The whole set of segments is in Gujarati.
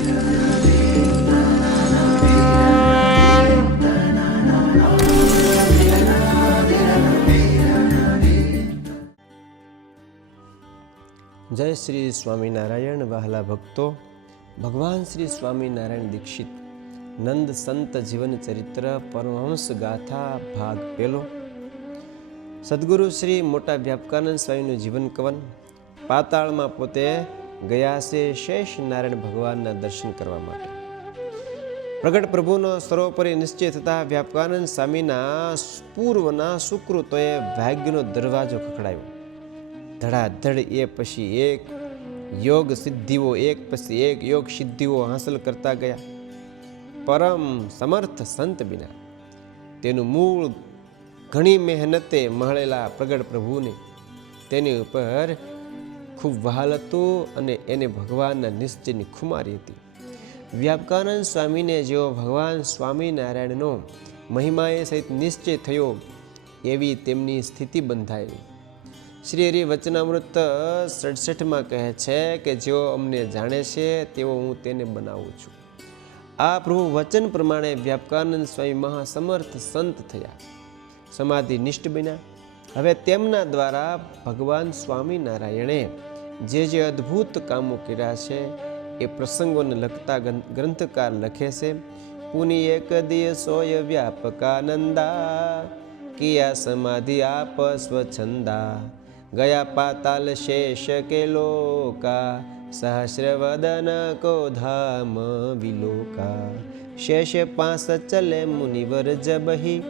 જય શ્રી સ્વામિનારાયણ, વહાલા ભક્તો. ભગવાન શ્રી સ્વામિનારાયણ દીક્ષિત. નંદ સંત જીવન ચરિત્ર પરમહંસ ગાથા ભાગ પહેલો સદગુરુ શ્રી મોટા વ્યાપકાનંદ સ્વામીનું જીવન કવન. પાતાળમાં પોતે ગયા છે શેષ નારાયણ ભગવાનના દર્શન કરવા માટે પ્રગટ પ્રભુનો સર્વોપરી નિશ્ચય થતા વ્યાપકાનંદ સ્વામીના પૂર્વના સુકૃતોએ ભાગ્યનો દરવાજો ખખડાવ્યો ધડાધડ એ પછી એક યોગ સિદ્ધિઓ એક પછી એક યોગ સિદ્ધિઓ હાંસલ કરતા ગયા પરમ સમર્થ સંત બિના તેનું મૂળ ઘણી મહેનતે મળેલા પ્રગટ પ્રભુને તેની ઉપર ખૂબ વહાલ હતું અને એને ભગવાનના નિશ્ચયની ખુમારી હતી. વ્યાપકાનંદ સ્વામીને જેવો ભગવાન સ્વામિનારાયણનો મહિમાએ સહિત નિશ્ચય થયો, એવી તેમની સ્થિતિ બંધાઈ. શ્રી હરિ વચનામૃત સડસઠમાં કહે છે કે જેઓ અમને જાણે છે તેવો હું તેને બનાવું છું. આ પ્રભુ વચન પ્રમાણે વ્યાપકાનંદ સ્વામી મહાસમર્થ સંત થયા. સમાધિ નિષ્ઠ બન્યા. હવે તેમના દ્વારા ભગવાન સ્વામિનારાયણે જે જે અદ્ભુત કામો કર્યા છે, એ પ્રસંગોને લખતા ગ્રંથકાર લખે છે, પુની એક દિયસોય વ્યાપકાનંદા, કિયા સમાધિ આપ સ્વચ્છંદા, ગયા પાતાલ શેષ કે લોકા, સહસ્રવદન કો ધામ વિલોકા, શેષ પાંસ ચલે મુનિવર જબહી,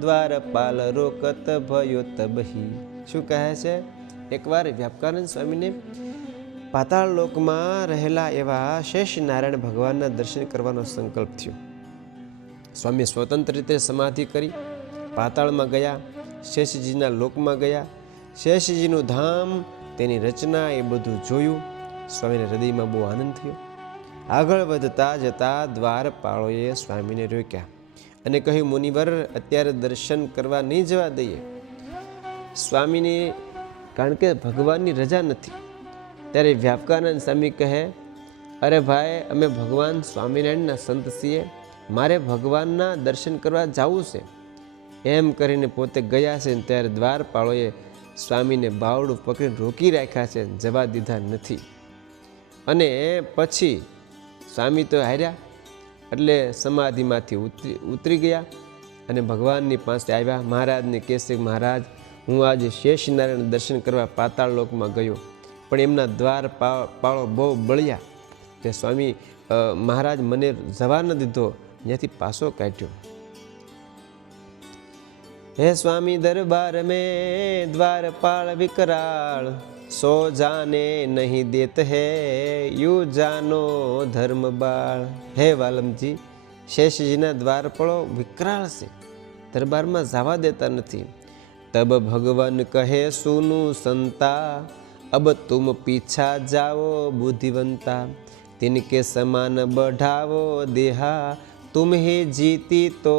દ્વારપાલ રોકત ભયો તબહી. શું કહે છે? એકવાર વ્યાપકાનંદ સ્વામીને પાતાળ લોકમાં રહેલા એવા શેષ નારાયણ ભગવાનના દર્શન કરવાનો સંકલ્પ થયો. સ્વામી સ્વતંત્ર રીતે સમાધિ કરી પાતાળમાં ગયા, શેષજીના લોકમાં ગયા, શેષજીનું ધામ, તેની રચના એ બધું જોયું. સ્વામીને હૃદયમાં બહુ આનંદ થયો. આગળ વધતા જતા દ્વારપાળોએ સ્વામીને રોક્યા અને કહ્યું, મુનિવર, અત્યારે દર્શન કરવા નહીં જવા દઈએ. સ્વામીની કારણ કે ભગવાનની રજા નથી. ત્યારે વ્યાપકાનંદ સ્વામી કહે, અરે ભાઈ, અમે ભગવાન સ્વામિનારાયણના સંત છીએ. મારે ભગવાનના દર્શન કરવા જવું છે. એમ કરીને પોતે ગયા છે ત્યારે દ્વારપાળોએ સ્વામીને બાવડું પકડીને રોકી રાખ્યા છે, જવા દીધા નથી. અને પછી સ્વામી તો હાર્યા, એટલે સમાધિમાંથી ઉતરી ઉતરી ગયા અને ભગવાનની પાસે આવ્યા. મહારાજને કહેશે મહારાજ હું આજે શેષનારાયણ દર્શન કરવા પાતાળ લોકમાં ગયો. પણ એમના દ્વાર પાળો બહુ બળ્યા તે સ્વામી મહારાજ મને જવા ન દીધો. ત્યાંથી પાછો કાઢ્યો. હે સ્વામી દરબાર મેં દ્વારપાળ વિકરાળ, સો જાને નહીં દેત હે યુ જાનો ધર્મ બાળ. હે વાલમજી, શેષજીના દ્વારપાળો વિકરાળ છે. દરબારમાં જવા દેતા નથી. તબ ભગવાન કહે, સુનુ સંતા, અબ તુમ પીછા જાઓ બુદ્ધિવંતા. તિનકે સમાન બઢાવો દેહા તુમ હે જીતી તો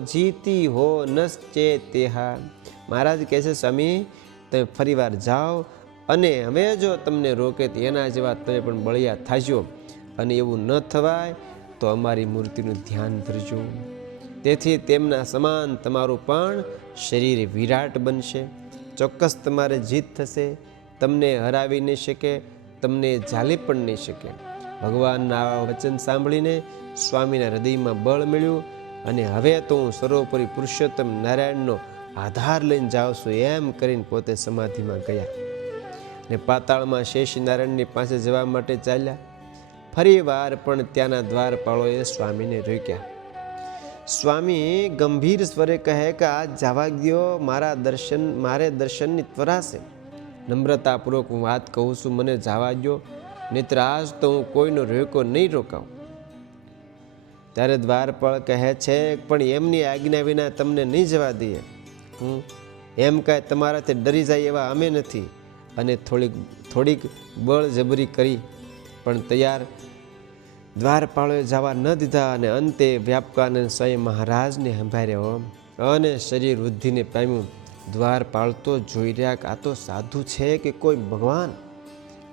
જીતી હો નશ્ચે તેહા મહારાજ કહે છે, સ્વામી, તમે ફરીવાર જાઓ અને હવે જો તમને રોકે તો એના જેવા તમે પણ બળિયા થાજો. અને એવું ન થવાય તો અમારી મૂર્તિનું ધ્યાન ધરજો. તેથી તેમના સમાન તમારું પણ શરીર વિરાટ બનશે. ચોક્કસ તમારે જીત થશે. તમને હરાવી નહીં શકે, તમને ઝાલી પણ નહીં શકે. ભગવાનના આવા વચન સાંભળીને સ્વામીના હૃદયમાં બળ મળ્યું અને હવે તો હું સર્વોપરી પુરુષોત્તમ નારાયણનો આધાર લઈને જાઉં છું એમ કરીને પોતે સમાધિમાં ગયા. ને પાતાળમાં શેષ નારાયણની પાસે જવા માટે ચાલ્યા. ફરી વાર પણ ત્યાંના દ્વારપાળોએ સ્વામીને રોક્યા. સ્વામી ગંભીર સ્વરે કહે કે, આ જવા ગયો મારા દર્શન, મારે દર્શનની ત્વરા છે. નમ્રતાપૂર્વક હું વાત કહું છું, મને જવા ગયો નહીતર આજ તો હું કોઈનો રોકો નહીં રોકાઉં. ત્યારે દ્વારપળ કહે છે, પણ એમની આજ્ઞા વિના તમને નહીં જવા દઈએ. હું એમ કાંઈ તમારાથી ડરી જાય એવા અમે નથી. અને થોડીક થોડીક બળજબરી કરી, પણ તૈયાર દ્વારપાળોએ જવા ન દીધા અને અંતે વ્યાપકાનંદ સ્વયં મહારાજને સંભાળ્યો અને શરીર વૃદ્ધિને પામ્યું. દ્વારપાળ તો જોઈ રહ્યા કે આ તો સાધુ છે કે કોઈ ભગવાન?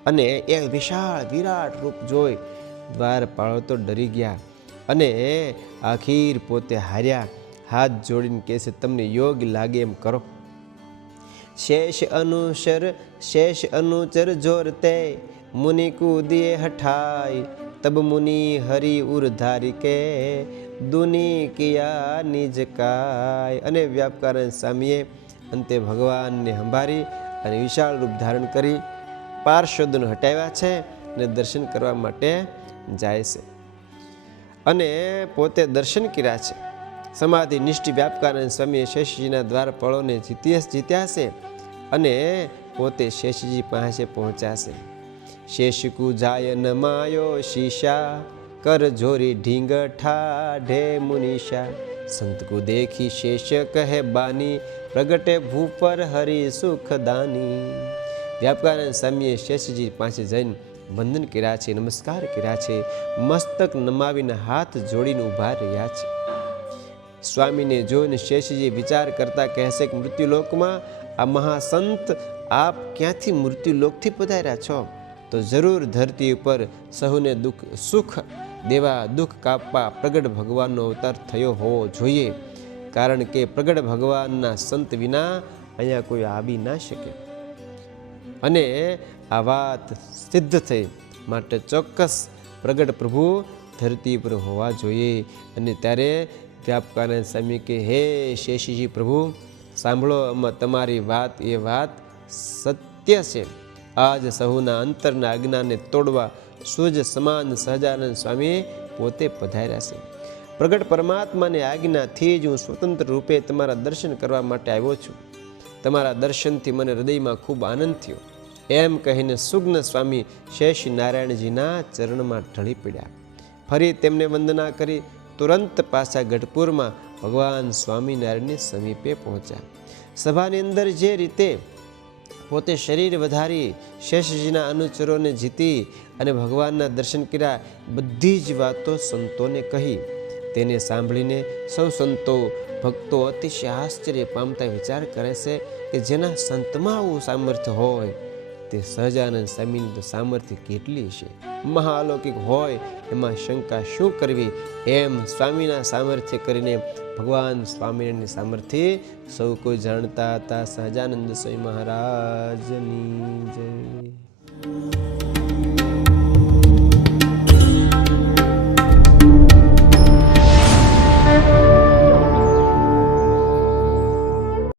અને એ વિશાળ, વિરાટ રૂપ જોઈ દ્વારપાળો તો ડરી ગયા. અને આખીર પોતે હાર્યા. હાથ જોડીને કહેશે, તમને યોગ લાગે એમ કરો. શેષ અનુસર, શેષ અનુચર જોરતે મુનિ કૂદિએ હઠાય. તબ मुनि હરિ ઉર ધારી કે દુની કિયા નિજ કાય અને વ્યાપકારણ સ્વામીએ અંતે ભગવાનને સંભારી અને વિશાળ રૂપ ધારણ કરી પાર્ષદોને હટાવ્યા છે અને દર્શન કરવા માટે જાય છે। અને પોતે દર્શન કર્યા છે। સમાધિ નિષ્ઠ વ્યાપકાનંદ સ્વામીએ શેષજીના દ્વારપાળોને જીતી જીત્યા છે અને પોતે શેષજી પાસે પહોંચ્યા છે। શેષકુ જાય નમાયો માયો શીશા કર જોરી ઢીંગ ઠાઢે મુનિષા. સંત કો દેખી શેષ કહે બાની, પ્રગટે ભૂપર હરિ સુખદાની વ્યાપકાનંદ સ્વામીએ શેષજી પાસે જઈને વંદન કર્યા છે, નમસ્કાર કર્યા છે. મસ્તક નમાવીને હાથ જોડીને ઊભા રહ્યા છે. સ્વામીને જોઈને શેષજી વિચાર કરતા કહેશે કે, મૃત્યુલોકમાં આ મહાસંત, આપ ક્યાંથી મૃત્યુલોકથી પધાર્યા છો? તો જરૂર ધરતી ઉપર સહુને દુઃખ સુખ દેવા દુઃખ કાપવા પ્રગટ ભગવાનનો અવતાર થયો હોવો જોઈએ. કારણ કે પ્રગટ ભગવાનના સંત વિના અહીંયા કોઈ આવી ના શકે. અને આ વાત સિદ્ધ થઈ માટે ચોક્કસ પ્રગટ પ્રભુ ધરતી પર હોવા જોઈએ. અને ત્યારે વ્યાપકાનંદ સ્વામી કે, હે શેષીજી પ્રભુ, સાંભળો આમાં તમારી વાત, એ વાત સત્ય છે. આજ સહુના અંતરના અજ્ઞાનને તોડવા સૂજ સમાન સહજાનંદ સ્વામીએ પોતે પધાર્યા છે. પ્રગટ પરમાત્માની આજ્ઞાથી જ હું સ્વતંત્ર રૂપે તમારા દર્શન કરવા માટે આવ્યો છું. તમારા દર્શનથી મને હૃદયમાં ખૂબ આનંદ થયો. એમ કહીને સુગ્ન સ્વામી શેષ નારાયણજીના ચરણમાં ઢળી પડ્યા. ફરી તેમને વંદના કરી તુરંત પાછા ગઢપુરમાં ભગવાન સ્વામિનારાયણની સમીપે પહોંચ્યા. સભાની અંદર જે રીતે પોતે શરીર વધારી શેષજીના અનુચરોને જીતી અને ભગવાનના દર્શન કર્યા, બધી જ વાતો સંતોને કહી. તેને સાંભળીને સૌ સંતો, ભક્તો અતિશય આશ્ચર્ય પામતા વિચાર કરે છે કે જેના સંતમાં આવું સામર્થ્ય હોય, તે સહજાનંદ સ્વામીની તો સામર્થ્ય કેટલી છે? મહાઅલૌકિક હોય, એમાં શંકા શું કરવી? એમ સ્વામીના સામર્થ્ય કરીને ભગવાન સ્વામિનારાયણની સામર્થ્ય સૌ કોઈ જાણતા હતા. સહજાનંદ સ્વામી મહારાજની જય.